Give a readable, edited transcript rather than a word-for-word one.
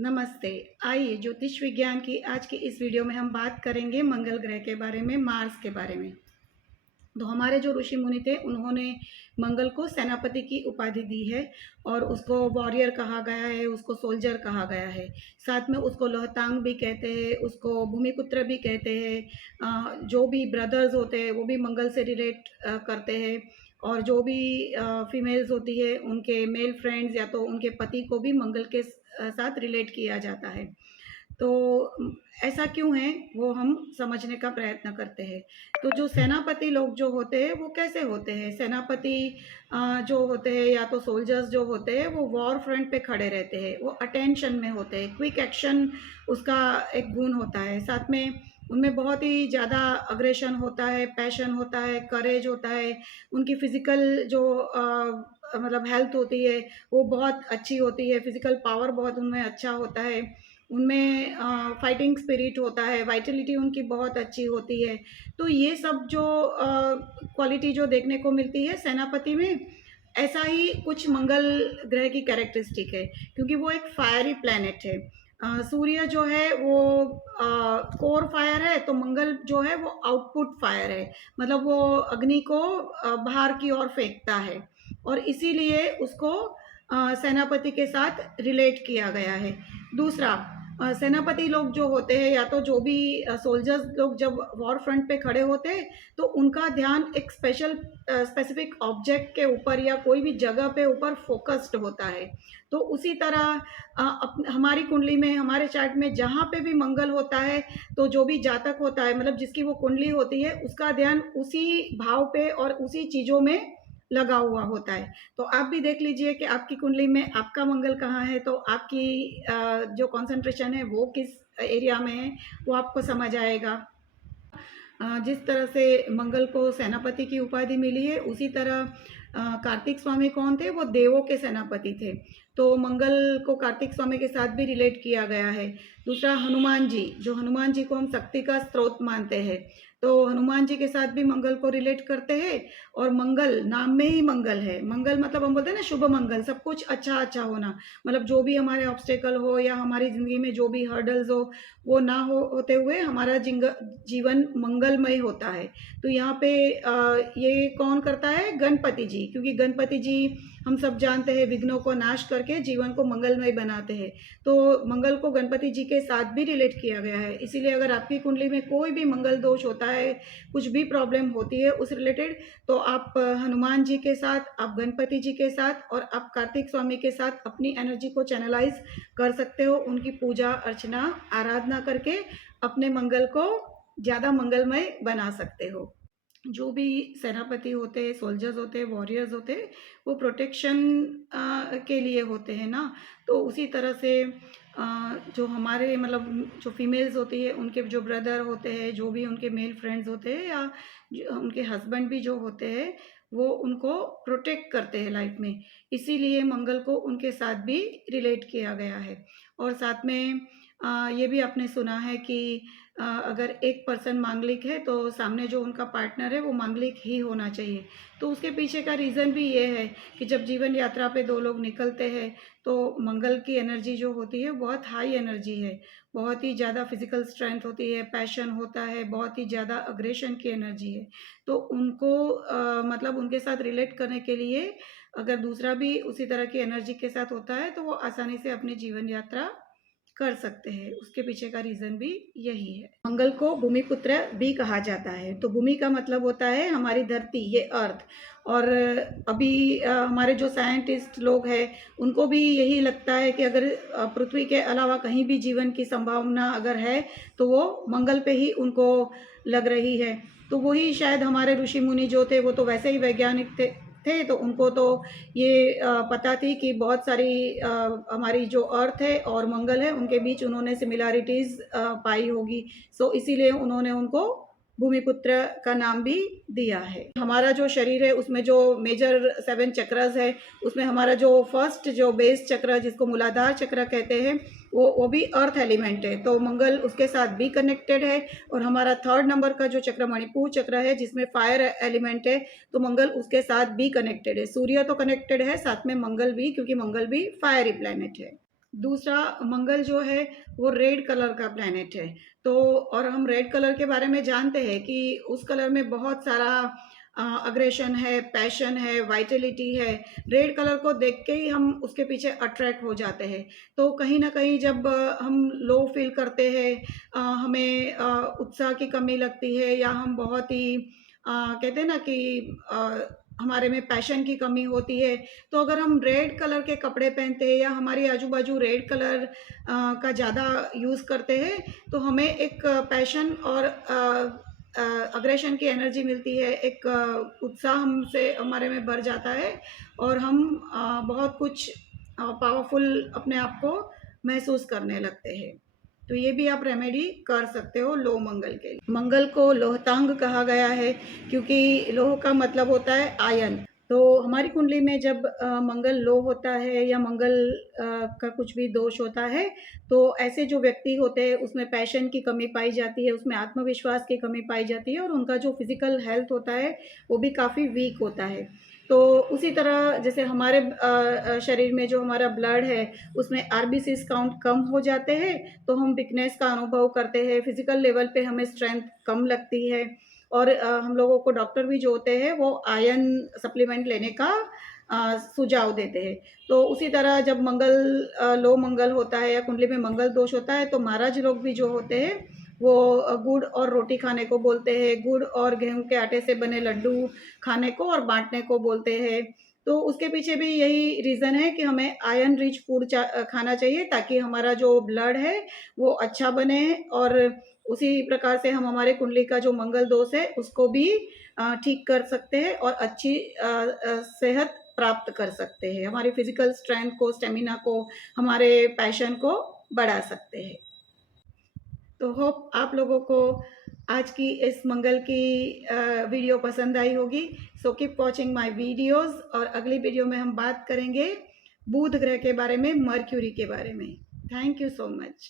नमस्ते। आइए ज्योतिष विज्ञान की आज की इस वीडियो में हम बात करेंगे मंगल ग्रह के बारे में, मार्स के बारे में। तो हमारे जो ऋषि मुनि थे उन्होंने मंगल को सेनापति की उपाधि दी है और उसको वॉरियर कहा गया है, उसको सोल्जर कहा गया है। साथ में उसको लोहतांग भी कहते हैं, उसको भूमिपुत्र भी कहते हैं। जो भी ब्रदर्स होते हैं वो भी मंगल से रिलेट करते हैं और जो भी फीमेल्स होती है उनके मेल फ्रेंड्स या तो उनके पति को भी मंगल के साथ रिलेट किया जाता है। तो ऐसा क्यों है वो हम समझने का प्रयत्न करते हैं। तो जो सेनापति लोग जो होते हैं वो कैसे होते हैं? सेनापति जो होते हैं या तो सोल्जर्स जो होते हैं वो वॉर फ्रंट पे खड़े रहते हैं, वो अटेंशन में होते हैं, क्विक एक्शन उसका एक गुण होता है। साथ में उनमें बहुत ही ज़्यादा अग्रेशन होता है, पैशन होता है, करेज होता है। उनकी फिजिकल जो मतलब हेल्थ होती है वो बहुत अच्छी होती है, फिजिकल पावर बहुत उनमें अच्छा होता है, उनमें फाइटिंग स्पिरिट होता है, वाइटलिटी उनकी बहुत अच्छी होती है। तो ये सब जो क्वालिटी जो देखने को मिलती है सेनापति में, ऐसा ही कुछ मंगल ग्रह की कैरेक्टरिस्टिक है क्योंकि वो एक फायरी प्लैनेट है। सूर्य जो है वो कोर फायर है, तो मंगल जो है वो आउटपुट फायर है, मतलब वो अग्नि को बाहर की ओर फेंकता है और इसीलिए उसको सेनापति के साथ रिलेट किया गया है। दूसरा, सेनापति लोग जो होते हैं या तो जो भी सोल्जर्स लोग जब वॉर फ्रंट पे खड़े होते हैं तो उनका ध्यान एक स्पेसिफिक ऑब्जेक्ट के ऊपर या कोई भी जगह पे ऊपर फोकस्ड होता है। तो उसी तरह हमारी कुंडली में, हमारे चार्ट में जहाँ पे भी मंगल होता है तो जो भी जातक होता है, मतलब जिसकी वो कुंडली होती है, उसका ध्यान उसी भाव पे और उसी चीज़ों में लगा हुआ होता है। तो आप भी देख लीजिए कि आपकी कुंडली में आपका मंगल कहाँ है, तो आपकी जो कंसंट्रेशन है वो किस एरिया में है वो आपको समझ आएगा। जिस तरह से मंगल को सेनापति की उपाधि मिली है उसी तरह कार्तिक स्वामी कौन थे? वो देवों के सेनापति थे। तो मंगल को कार्तिक स्वामी के साथ भी रिलेट किया गया है। दूसरा, हनुमान जी, जो हनुमान जी को हम शक्ति का स्रोत मानते हैं, तो हनुमान जी के साथ भी मंगल को रिलेट करते हैं। और मंगल नाम में ही मंगल है। मंगल मतलब हम बोलते हैं ना शुभ मंगल, सब कुछ अच्छा अच्छा होना, मतलब जो भी हमारे ऑब्स्टेकल हो या हमारी ज़िंदगी में जो भी हर्डल्स हो वो ना होते हुए हमारा जीवन मंगलमय होता है। तो यहाँ पे ये कौन करता है? गणपति जी, क्योंकि गणपति जी हम सब जानते हैं विघ्नों को नाश करके जीवन को मंगलमय बनाते हैं। तो मंगल को गणपति जी के साथ भी रिलेट किया गया है। इसीलिए अगर आपकी कुंडली में कोई भी मंगल दोष होता है, कुछ भी प्रॉब्लम होती है उस रिलेटेड, तो आप हनुमान जी के साथ, आप गणपति जी के साथ और आप कार्तिक स्वामी के साथ अपनी एनर्जी को चैनलाइज कर सकते हो। उनकी पूजा अर्चना आराधना करके अपने मंगल को ज़्यादा मंगलमय बना सकते हो। जो भी सेनापति होते हैं, सोल्जर्स होते हैं, वॉरियर्स होते हैं, वो प्रोटेक्शन के लिए होते हैं ना। तो उसी तरह से जो हमारे मतलब जो फीमेल्स होती है उनके जो ब्रदर होते हैं, जो भी उनके मेल फ्रेंड्स होते हैं या उनके हस्बैंड भी जो होते हैं, वो उनको प्रोटेक्ट करते हैं लाइफ में। इसीलिए मंगल को उनके साथ भी रिलेट किया गया है। और साथ में ये भी आपने सुना है कि अगर एक पर्सन मांगलिक है तो सामने जो उनका पार्टनर है वो मांगलिक ही होना चाहिए। तो उसके पीछे का रीज़न भी ये है कि जब जीवन यात्रा पे दो लोग निकलते हैं तो मंगल की एनर्जी जो होती है बहुत हाई एनर्जी है, बहुत ही ज़्यादा फिजिकल स्ट्रेंथ होती है, पैशन होता है, बहुत ही ज़्यादा अग्रेशन की एनर्जी है। तो उनको मतलब उनके साथ रिलेट करने के लिए अगर दूसरा भी उसी तरह की एनर्जी के साथ होता है तो वो आसानी से अपनी जीवन यात्रा कर सकते हैं। उसके पीछे का रीज़न भी यही है। मंगल को भूमिपुत्र भी कहा जाता है। तो भूमि का मतलब होता है हमारी धरती, ये अर्थ। और अभी हमारे जो साइंटिस्ट लोग हैं उनको भी यही लगता है कि अगर पृथ्वी के अलावा कहीं भी जीवन की संभावना अगर है तो वो मंगल पे ही उनको लग रही है। तो वही शायद हमारे ऋषि मुनि जो थे वो तो वैसे ही वैज्ञानिक थे, तो उनको तो ये पता थी कि बहुत सारी हमारी जो अर्थ है और मंगल है उनके बीच उन्होंने सिमिलैरिटीज़ पाई होगी। सो इसीलिए उन्होंने उनको भूमिपुत्र का नाम भी दिया है। हमारा जो शरीर है उसमें जो मेजर 7 चक्रस है, उसमें हमारा जो फर्स्ट जो बेस चक्र जिसको मूलाधार चक्र कहते हैं वो भी अर्थ एलिमेंट है। तो मंगल उसके साथ भी कनेक्टेड है। और हमारा 3rd नंबर का जो चक्र मणिपुर चक्र है जिसमें फायर एलिमेंट है, तो मंगल उसके साथ भी कनेक्टेड है। सूर्य तो कनेक्टेड है, साथ में मंगल भी, क्योंकि मंगल भी फायरी प्लैनेट है। दूसरा, मंगल जो है वो रेड कलर का प्लैनेट है। तो और हम रेड कलर के बारे में जानते हैं कि उस कलर में बहुत सारा अग्रेशन है, पैशन है, वाइटलिटी है। रेड कलर को देख के ही हम उसके पीछे अट्रैक्ट हो जाते हैं। तो कहीं ना कहीं जब हम लो फील करते हैं, हमें उत्साह की कमी लगती है, या हम बहुत ही कहते हैं ना कि हमारे में पैशन की कमी होती है, तो अगर हम रेड कलर के कपड़े पहनते हैं या हमारे आजू बाजू रेड कलर का ज़्यादा यूज़ करते हैं, तो हमें एक पैशन और अग्रेशन की एनर्जी मिलती है, एक उत्साह हमसे हमारे में भर जाता है, और हम बहुत कुछ पावरफुल अपने आप को महसूस करने लगते हैं। तो ये भी आप रेमेडी कर सकते हो लो मंगल के लिए। मंगल को लोहतांग कहा गया है क्योंकि लोह का मतलब होता है आयन। तो हमारी कुंडली में जब मंगल लो होता है या मंगल का कुछ भी दोष होता है, तो ऐसे जो व्यक्ति होते हैं उसमें पैशन की कमी पाई जाती है, उसमें आत्मविश्वास की कमी पाई जाती है, और उनका जो फिजिकल हेल्थ होता है वो भी काफ़ी वीक होता है। तो उसी तरह जैसे हमारे शरीर में जो हमारा ब्लड है उसमें आरबीसीज काउंट कम हो जाते हैं, तो हम वीकनेस का अनुभव करते हैं, फिजिकल लेवल पे हमें स्ट्रेंथ कम लगती है, और हम लोगों को डॉक्टर भी जो होते हैं वो आयरन सप्लीमेंट लेने का सुझाव देते हैं। तो उसी तरह जब मंगल लो मंगल होता है या कुंडली में मंगल दोष होता है, तो महाराज लोग भी जो होते हैं वो गुड़ और रोटी खाने को बोलते हैं, गुड़ और गेहूं के आटे से बने लड्डू खाने को और बांटने को बोलते हैं। तो उसके पीछे भी यही रीज़न है कि हमें आयरन रिच फूड खाना चाहिए, ताकि हमारा जो ब्लड है वो अच्छा बने, और उसी प्रकार से हम हमारे कुंडली का जो मंगल दोष है उसको भी ठीक कर सकते हैं, और अच्छी सेहत प्राप्त कर सकते हैं, हमारी फिजिकल स्ट्रेंथ को, स्टेमिना को, हमारे पैशन को बढ़ा सकते हैं। तो होप आप लोगों को आज की इस मंगल की वीडियो पसंद आई होगी। So keep watching my videos, और अगली वीडियो में हम बात करेंगे बुध ग्रह के बारे में, मर्क्यूरी के बारे में। Thank you so much.